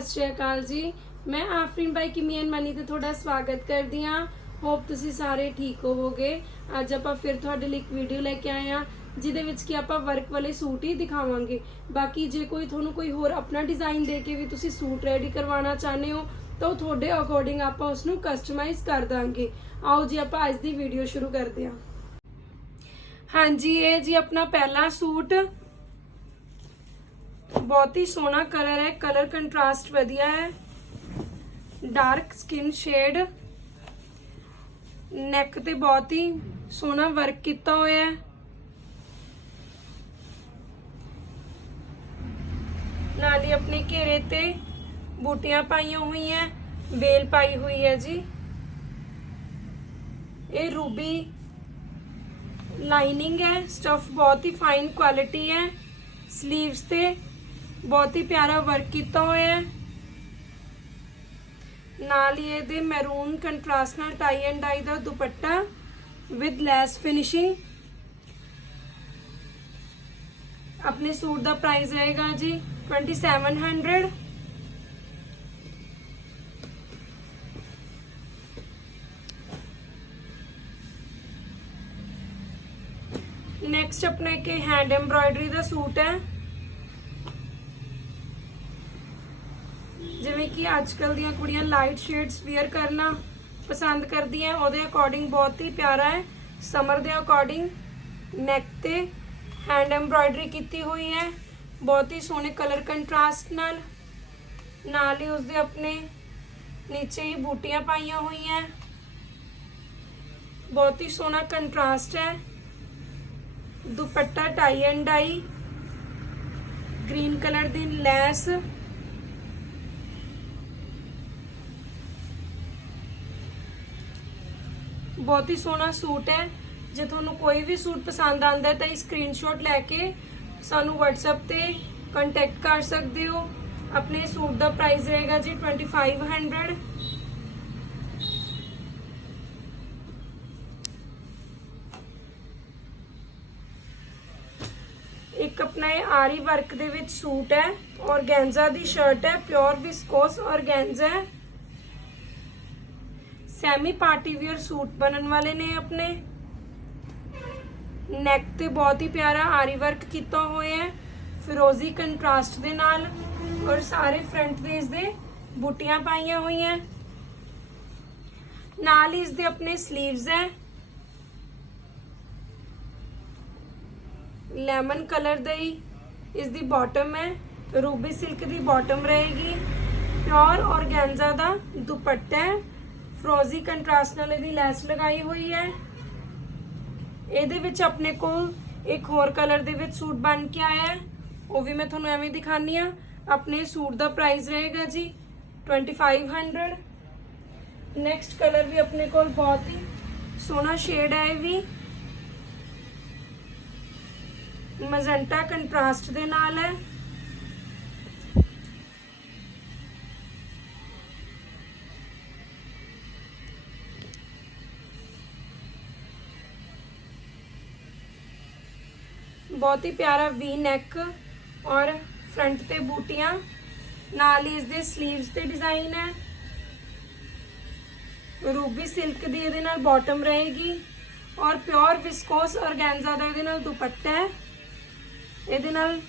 ਸਤਿ ਸ਼੍ਰੀ ਅਕਾਲ ਜੀ। ਮੈਂ ਆਫਰੀਨ ਬਾਈ ਕਿਮੀਨ ਮਨੀ ਤੇ ਤੁਹਾਡਾ ਸਵਾਗਤ ਕਰਦੀ ਹਾਂ। ਹੋਪ ਤੁਸੀਂ ਸਾਰੇ ਠੀਕ ਹੋਵੋਗੇ। ਅੱਜ ਆਪਾਂ ਫਿਰ ਤੁਹਾਡੇ ਲਈ ਇੱਕ ਵੀਡੀਓ ਲੈ ਕੇ ਆਏ ਹਾਂ, ਜਿਹਦੇ ਵਿੱਚ ਕਿ ਆਪਾਂ ਵਰਕ ਵਾਲੇ ਸੂਟ ਹੀ ਦਿਖਾਵਾਂਗੇ। ਬਾਕੀ ਜੇ ਕੋਈ ਤੁਹਾਨੂੰ ਕੋਈ ਹੋਰ ਆਪਣਾ ਡਿਜ਼ਾਈਨ ਦੇ ਕੇ ਵੀ ਤੁਸੀਂ ਸੂਟ ਰੈਡੀ ਕਰਵਾਉਣਾ ਚਾਹੁੰਦੇ ਹੋ, ਤਾਂ ਉਹ ਤੁਹਾਡੇ ਅਕੋਰਡਿੰਗ ਆਪਾਂ ਉਸ ਨੂੰ ਕਸਟਮਾਈਜ਼ ਕਰ ਦਾਂਗੇ। ਆਓ ਜੀ, ਆਪਾਂ ਅੱਜ ਦੀ ਵੀਡੀਓ ਸ਼ੁਰੂ ਕਰਦੇ ਹਾਂ। ਹਾਂਜੀ, ਇਹ ਜੀ ਆਪਣਾ ਪਹਿਲਾ ਸੂਟ ਬਹੁਤ ਹੀ ਸੋਹਣਾ ਕਲਰ ਹੈ ਕਲਰ ਕੰਟਰਾਸਟ ਵਧੀਆ ਹੈ ਡਾਰਕ ਸਕਿਨ ਸ਼ੇਡ ਨੈਕ ਤੇ ਬਹੁਤ ਹੀ ਸੋਹਣਾ ਵਰਕ ਕੀਤਾ ਹੋਇਆ ਹੈ ਨਾਲ ਹੀ ਆਪਣੇ ਘੇਰੇ ਤੇ ਬੂਟੀਆਂ ਪਾਈਆਂ ਹੋਈਆਂ ਵੇਲ ਪਾਈ ਹੋਈ ਹੈ ਜੀ ਇਹ ਰੂਬੀ ਲਾਈਨਿੰਗ ਹੈ ਸਟਫ ਬਹੁਤ ਹੀ ਫਾਈਨ ਕੁਆਲਿਟੀ ਹੈ 슬ੀਵਸ ਤੇ ਬਹੁਤ ਹੀ ਪਿਆਰਾ ਵਰਕ ਕੀਤਾ ਹੋਇਆ ਹੈ। ਨਾਲ ਹੀ ਇਹਦੇ ਮੈਰੂਨ ਕੰਟਰਾਸਟ ਨਾਲ ਟਾਈ ਐਂਡ ਡਾਈ ਦਾ ਦੁਪੱਟਾ ਵਿਦ ਲੈਸ ਫਿਨਿਸ਼ਿੰਗ ਆਪਣੇ ਸੂਟ ਦਾ ਪ੍ਰਾਈਸ ਰਹੇਗਾ ਜੀ 2700 ਨੈਕਸਟ ਆਪਣੇ ਕੇ ਹੈਂਡ ਐਮਬ੍ਰਾਇਡਰੀ ਦਾ ਸੂਟ ਹੈ। ਕਿ ਅੱਜਕੱਲ ਦੀਆਂ ਕੁੜੀਆਂ ਲਾਈਟ ਸ਼ੇਡਸ ਵੇਅਰ ਕਰਨਾ ਪਸੰਦ ਕਰਦੀਆਂ, ਉਹਦੇ ਅਕੋਰਡਿੰਗ ਬਹੁਤ ਹੀ ਪਿਆਰਾ ਹੈ। ਸਮਰ ਦੇ ਅਕੋਰਡਿੰਗ ਨੈਕ ਤੇ ਹੈਂਡ ਐਮਬ੍ਰਾਇਡਰੀ ਕੀਤੀ ਹੋਈ ਹੈ। ਬਹੁਤ ਹੀ ਸੋਹਣੇ ਕਲਰ ਕੰਟਰਾਸਟ ਨਾਲ ਨਾਲ ਹੀ ਉਸਦੇ ਆਪਣੇ ਨੀਚੇ ਹੀ ਬੂਟੀਆਂ ਪਾਈਆਂ ਹੋਈਆਂ। ਬਹੁਤ ਹੀ ਸੋਹਣਾ ਕੰਟਰਾਸਟ ਹੈ। ਦੁਪੱਟਾ tie and dye green colour the lace ਬਹੁਤ ਹੀ ਸੋਹਣਾ ਸੂਟ ਹੈ। ਜੇ ਤੁਹਾਨੂੰ ਕੋਈ ਵੀ ਸੂਟ ਪਸੰਦ ਆਂਦਾ ਤਾਂ ਇਹ ਸਕਰੀਨਸ਼ਾਟ ਲੈ ਕੇ ਸਾਨੂੰ WhatsApp ਤੇ ਕੰਟੈਕਟ ਕਰ ਸਕਦੇ ਹੋ। ਆਪਣੇ ਸੂਟ ਦਾ ਪ੍ਰਾਈਸ ਰਹੇਗਾ ਜੀ 2500 ਇੱਕ ਆਪਣਾ ਇਹ ਆਰੀ ਵਰਕ ਦੇ ਵਿੱਚ ਸੂਟ ਹੈ। ਔਰਗੈਂਜ਼ਾ ਦੀ ਸ਼ਰਟ ਹੈ ਪਿਓਰ ਵਿਸਕੋਸ ਔਰਗੈਂਜ਼ਾ ਹੈ। ਸੈਮੀ ਪਾਰਟੀ ਵੀਅਰ ਸੂਟ ਬਣਨ ਵਾਲੇ ਨੇ ਆਪਣੇ। ਨੈਕ ਤੇ ਬਹੁਤ ਹੀ ਪਿਆਰਾ ਆਰੀ ਵਰਕ ਕੀਤਾ ਹੋਇਆ ਹੈ, ਫਿਰੋਜ਼ੀ ਕੰਟਰਾਸਟ ਦੇ ਨਾਲ ਔਰ ਸਾਰੇ ਫਰੰਟ ਤੇ ਇਸ ਦੇ ਬੂਟੀਆਂ ਪਾਈਆਂ ਹੋਈਆਂ ਨਾਲ ਹੀ ਇਸ ਦੇ ਆਪਣੇ 슬ੀਵਸ ਹੈ। ਲੈਮਨ ਕਲਰ ਦਾ ਹੀ ਇਸ ਦੀ ਬਾਟਮ ਹੈ, ਰੂਬੀ ਸਿਲਕ ਦੀ ਬਾਟਮ ਰਹੇਗੀ। ਪਿਓਰ ਔਰਗੈਂਜ਼ਾ ਦਾ ਦੁਪੱਟਾ ਹੈ। ਫਰੋਜ਼ੀ ਕੰਟਰਾਸਟ ਨਾਲ ਇਹਦੀ ਲੈਸ ਲਗਾਈ ਹੋਈ ਹੈ। ਇਹਦੇ ਵਿੱਚ ਆਪਣੇ ਕੋਲ ਇੱਕ ਹੋਰ ਕਲਰ ਦੇ ਵਿੱਚ ਸੂਟ ਬਣ ਕੇ ਆਇਆ ਹੈ। ਉਹ ਵੀ ਮੈਂ ਤੁਹਾਨੂੰ ਐਵੇਂ ਦਿਖਾਨੀ ਆ ਆਪਣੇ ਸੂਟ ਦਾ ਪ੍ਰਾਈਸ ਰਹੇਗਾ ਜੀ 2500 ਨੈਕਸਟ ਕਲਰ ਵੀ ਆਪਣੇ ਕੋਲ ਬਹੁਤ ਹੀ ਸੋਹਣਾ ਸ਼ੇਡ ਹੈ ਇਹ ਵੀ। ਮਜ਼ੰਟਾ ਕੰਟਰਾਸਟ ਦੇ ਨਾਲ ਹੈ। ਬਹੁਤ ਹੀ ਪਿਆਰਾ ਵੀ ਨੈਕ ਔਰ ਫਰੰਟ ਤੇ ਬੂਟੀਆਂ, ਨਾਲ ਹੀ ਇਸ ਦੇ 슬ੀਵਸ ਤੇ ਡਿਜ਼ਾਈਨ ਹੈ। ਰੂਬੀ ਸਿਲਕ ਦੀ ਇਹਦੇ ਨਾਲ ਬਾਟਮ ਰਹੇਗੀ ਔਰ ਪਿਓਰ ਵਿਸਕੋਸ ਔਰਗੈਂਜ਼ਾ ਦਾ ਇਹਦੇ ਨਾਲ ਦੁਪੱਟਾ ਹੈ। ਇਹਦੇ ਨਾਲ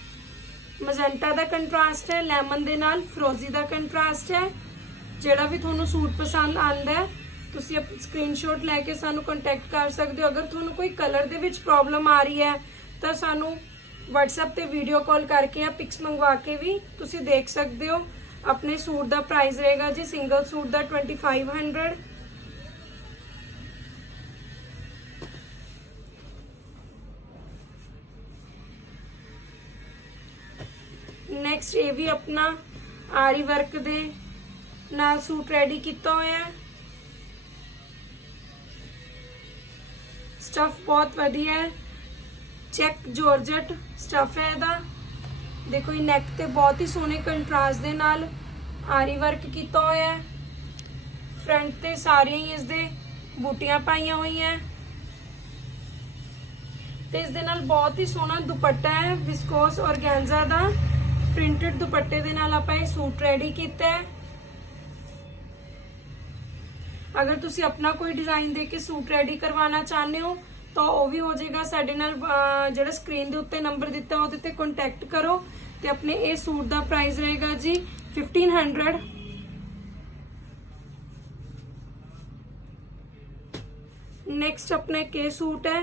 ਮਜੈਂਟਾ ਦਾ ਕੰਟਰਾਸਟ ਹੈ ਲੈਮਨ ਦੇ ਨਾਲ ਫਰੋਜ਼ੀ ਦਾ ਕੰਟਰਾਸਟ ਹੈ। ਜਿਹੜਾ ਵੀ ਤੁਹਾਨੂੰ ਸੂਟ ਪਸੰਦ ਆਂਦਾ ਹੈ, ਤੁਸੀਂ ਅਪ ਸਕਰੀਨਸ਼ਾਟ ਲੈ ਕੇ ਸਾਨੂੰ ਕੰਟੈਕਟ ਕਰ ਸਕਦੇ ਹੋ। ਅਗਰ ਤੁਹਾਨੂੰ ਕੋਈ ਕਲਰ ਦੇ ਵਿੱਚ ਪ੍ਰੋਬਲਮ ਆ ਰਹੀ ਹੈ ਤਾਂ ਸਾਨੂੰ WhatsApp ਤੇ ਵੀਡੀਓ ਕਾਲ ਕਰਕੇ ਜਾਂ ਪਿਕਸ ਮੰਗਵਾ ਕੇ ਵੀ ਤੁਸੀਂ ਦੇਖ ਸਕਦੇ ਹੋ। ਆਪਣੇ ਸੂਟ ਦਾ ਪ੍ਰਾਈਸ ਰਹੇਗਾ ਜੀ ਸਿੰਗਲ ਸੂਟ ਦਾ 2500 ਨੈਕਸਟ ਇਹ ਵੀ ਆਪਣਾ ਆਰੀ ਵਰਕ ਦੇ ਨਾਲ ਸੂਟ ਰੈਡੀ ਕੀਤਾ ਹੋਇਆ ਹੈ। ਸਟਫ ਬਹੁਤ ਵਧੀਆ ਹੈ। ਚੈੱਕ ਜੋਰਜਟ ਸਟਫ ਹੈ ਇਹਦਾ। ਦੇਖੋ ਇਹ ਨੈਕ ਤੇ ਬਹੁਤ ਹੀ ਸੋਹਣੇ ਕੰਟਰਾਸਟ ਦੇ ਨਾਲ ਆਰੀ ਵਰਕ ਕੀਤਾ ਹੋਇਆ ਹੈ। ਫਰੰਟ ਤੇ ਸਾਰੀਆਂ ਹੀ ਇਸ ਦੇ ਬੂਟੀਆਂ ਪਾਈਆਂ ਹੋਈਆਂ ਤੇ ਇਸ ਦੇ ਨਾਲ ਬਹੁਤ ਹੀ ਸੋਹਣਾ ਦੁਪੱਟਾ ਹੈ ਵਿਸਕੋਸ ਔਰਗੈਂਜ਼ਾ ਦਾ। ਪ੍ਰਿੰਟਡ ਦੁਪੱਟੇ ਦੇ ਨਾਲ ਆਪਾਂ ਇਹ ਸੂਟ ਰੈਡੀ ਕੀਤਾ ਹੈ। ਅਗਰ ਤੁਸੀਂ ਆਪਣਾ ਕੋਈ ਡਿਜ਼ਾਈਨ ਦੇ ਕੇ ਸੂਟ ਰੈਡੀ ਕਰਵਾਉਣਾ ਚਾਹੁੰਦੇ ਹੋ ਤਾਂ ਉਹ ਵੀ ਹੋ ਜਾਏਗਾ। ਸਾਡੇ ਨਾਲ ਜਿਹੜਾ ਸਕਰੀਨ ਦੇ ਉੱਤੇ ਨੰਬਰ ਦਿੱਤਾ, ਉਹਦੇ ਤੇ ਕੰਟੈਕਟ ਕਰੋ ਤੇ ਆਪਣੇ ਇਹ ਸੂਟ ਦਾ ਪ੍ਰਾਈਸ ਰਹੇਗਾ ਜੀ 1500 ਨੈਕਸਟ ਆਪਣੇ ਕੇ ਸੂਟ ਹੈ।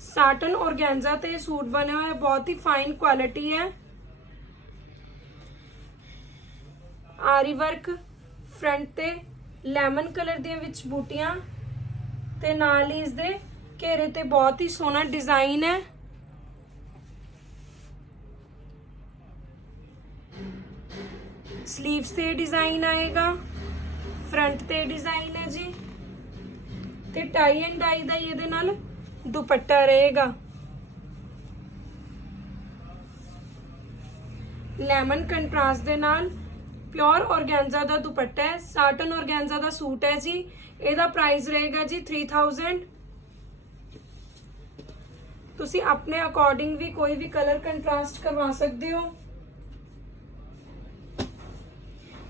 ਸਾਟਨ ਔਰਗੈਂਜ਼ਾ ਤੇ ਸੂਟ ਬਣਿਆ ਹੋਇਆ, ਬਹੁਤ ਹੀ ਫਾਈਨ ਕੁਆਲਿਟੀ ਹੈ। ਆਰੀ ਵਰਕ ਫਰੰਟ ਤੇ ਲੈਮਨ ਕਲਰ ਦੀਆਂ ਵਿੱਚ ਬੂਟੀਆਂ। ਤੇ ਨਾਲ ਹੀ ਇਸ ਦੇ ਘੇਰੇ ਤੇ ਬਹੁਤ ਹੀ ਸੋਹਣਾ ਡਿਜ਼ਾਈਨ ਹੈ। ਸਲੀਵਸ ਤੇ ਡਿਜ਼ਾਈਨ ਆਏਗਾ ਫਰੰਟ ਤੇ ਡਿਜ਼ਾਈਨ ਹੈ ਜੀ। ਤੇ ਟਾਈ ਐਂਡ ਡਾਈ ਦਾ ਹੀ ਇਹਦੇ ਨਾਲ ਦੁਪੱਟਾ ਰਹੇਗਾ। ਲੈਮਨ ਕੰਟਰਾਸਟ ਦੇ ਨਾਲ ਪਿਓਰ ਔਰਗੈਂਜ਼ਾ ਦਾ ਦੁਪੱਟਾ ਹੈ, ਸਾਟਨ ਔਰਗੈਂਜ਼ਾ ਦਾ ਸੂਟ ਹੈ ਜੀ। ਇਹਦਾ ਪ੍ਰਾਈਸ ਰਹੇਗਾ ਜੀ 3000 ਤੁਸੀਂ ਆਪਣੇ ਅਕੋਰਡਿੰਗ ਵੀ ਕੋਈ ਵੀ ਕਲਰ ਕੰਟਰਾਸਟ ਕਰਵਾ ਸਕਦੇ ਹੋ।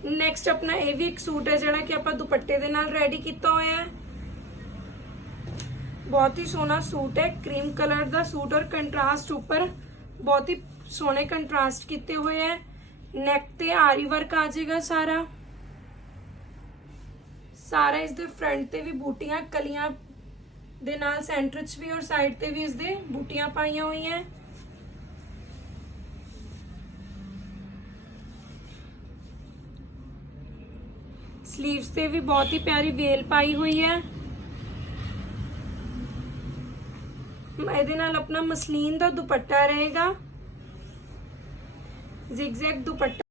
ਨੈਕਸਟ ਆਪਣਾ ਇਹ ਵੀ ਇੱਕ ਸੂਟ ਹੈ ਜਿਹੜਾ ਕਿ ਆਪਾਂ ਦੁਪੱਟੇ ਦੇ ਨਾਲ ਰੈਡੀ ਕੀਤਾ ਹੋਇਆ ਹੈ। ਬਹੁਤ ਹੀ ਸੋਹਣਾ ਸੂਟ ਹੈ ਕਰੀਮ ਕਲਰ ਦਾ ਸੂਟ ਔਰ ਕੰਟਰਾਸਟ ਉੱਪਰ ਬਹੁਤ ਹੀ ਸੋਹਣੇ ਕੰਟਰਾਸਟ ਕੀਤੇ ਹੋਏ ਹੈ। ਨੈਕ ਤੇ ਆਰੀ ਵਰਕ ਆ ਜਾਏਗਾ ਸਾਰਾ। ਸਾਰਾ ਇਸ ਦੇ ਫਰੰਟ ਤੇ ਵੀ ਬੂਟੀਆਂ, ਕਲੀਆਂ ਦੇ ਨਾਲ ਸੈਂਟਰ 'ਚ ਵੀ ਔਰ ਸਾਈਡ ਤੇ ਵੀ ਇਸ ਦੇ ਬੂਟੀਆਂ ਪਾਈਆਂ ਹੋਈਆਂ। ਸਲੀਵਸ ਤੇ ਵੀ ਬਹੁਤ ਹੀ ਪਿਆਰੀ ਵੇਲ ਪਾਈ ਹੋਈ ਹੈ। ਇਹਦੇ ਨਾਲ ਆਪਣਾ ਮਸਲੀਨ ਦਾ ਦੁਪੱਟਾ ਰਹੇਗਾ। Zigzag ਦੁਪੱਟਾ